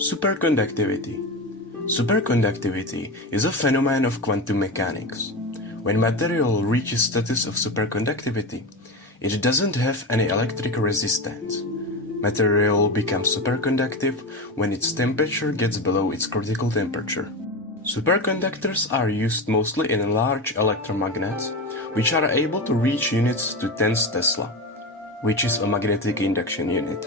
Superconductivity. Superconductivity is a phenomenon of quantum mechanics. When material reaches status of superconductivity, it doesn't have any electric resistance. Material becomes superconductive when its temperature gets below its critical temperature. Superconductors are used mostly in large electromagnets, which are able to reach units to tens Tesla, which is a magnetic induction unit.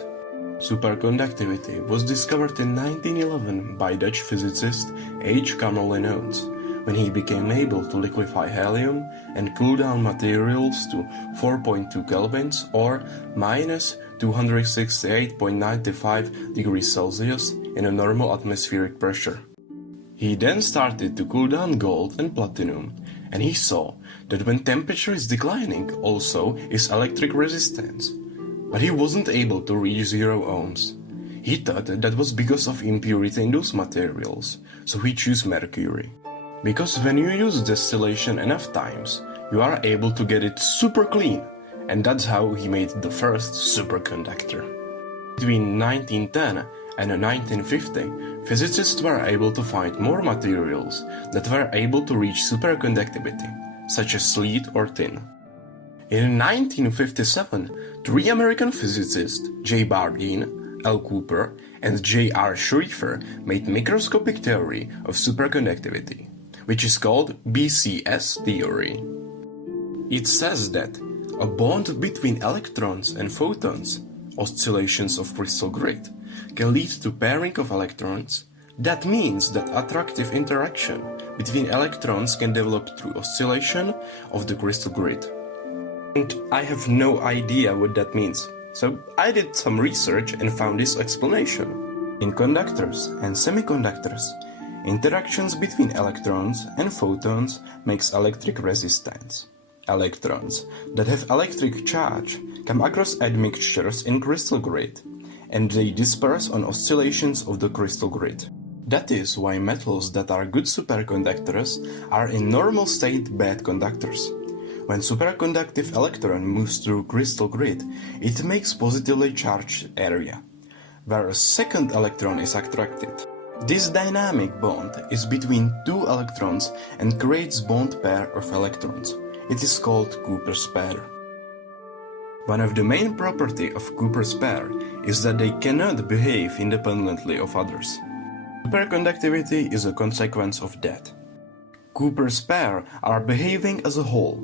Superconductivity was discovered in 1911 by Dutch physicist H. Carnot Linnaeus, when he became able to liquefy helium and cool down materials to 4.2 kelvins or minus 268.95 degrees Celsius in a normal atmospheric pressure. He then started to cool down gold and platinum, and he saw that when temperature is declining, also is electric resistance. But he wasn't able to reach 0 ohms. He thought that was because of impurity in those materials, so he chose mercury. Because when you use distillation enough times, you are able to get it super clean, and that's how he made the first superconductor. Between 1910 and 1950, physicists were able to find more materials that were able to reach superconductivity, such as lead or tin. In 1957, 3 American physicists, J. Bardeen, L. Cooper, and J. R. Schrieffer made microscopic theory of superconductivity, which is called BCS theory. It says that a bond between electrons and photons, oscillations of crystal grid, can lead to pairing of electrons. That means that attractive interaction between electrons can develop through oscillation of the crystal grid. And I have no idea what that means, so I did some research and found this explanation. In conductors and semiconductors, interactions between electrons and photons makes electric resistance. Electrons that have electric charge come across admixtures in crystal grid, and they disperse on oscillations of the crystal grid. That is why metals that are good superconductors are in normal state bad conductors. When superconductive electron moves through crystal grid, it makes positively charged area, where a second electron is attracted. This dynamic bond is between 2 electrons and creates bond pair of electrons. It is called Cooper's pair. One of the main properties of Cooper's pair is that they cannot behave independently of others. Superconductivity is a consequence of that. Cooper's pair are behaving as a whole.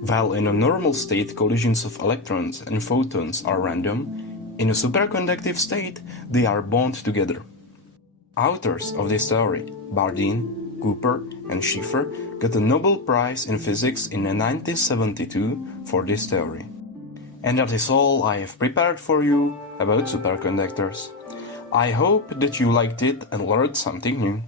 While in a normal state collisions of electrons and photons are random, in a superconductive state they are bound together. Authors of this theory, Bardeen, Cooper, and Schrieffer, got a Nobel Prize in Physics in 1972 for this theory. And that is all I have prepared for you about superconductors. I hope that you liked it and learned something new.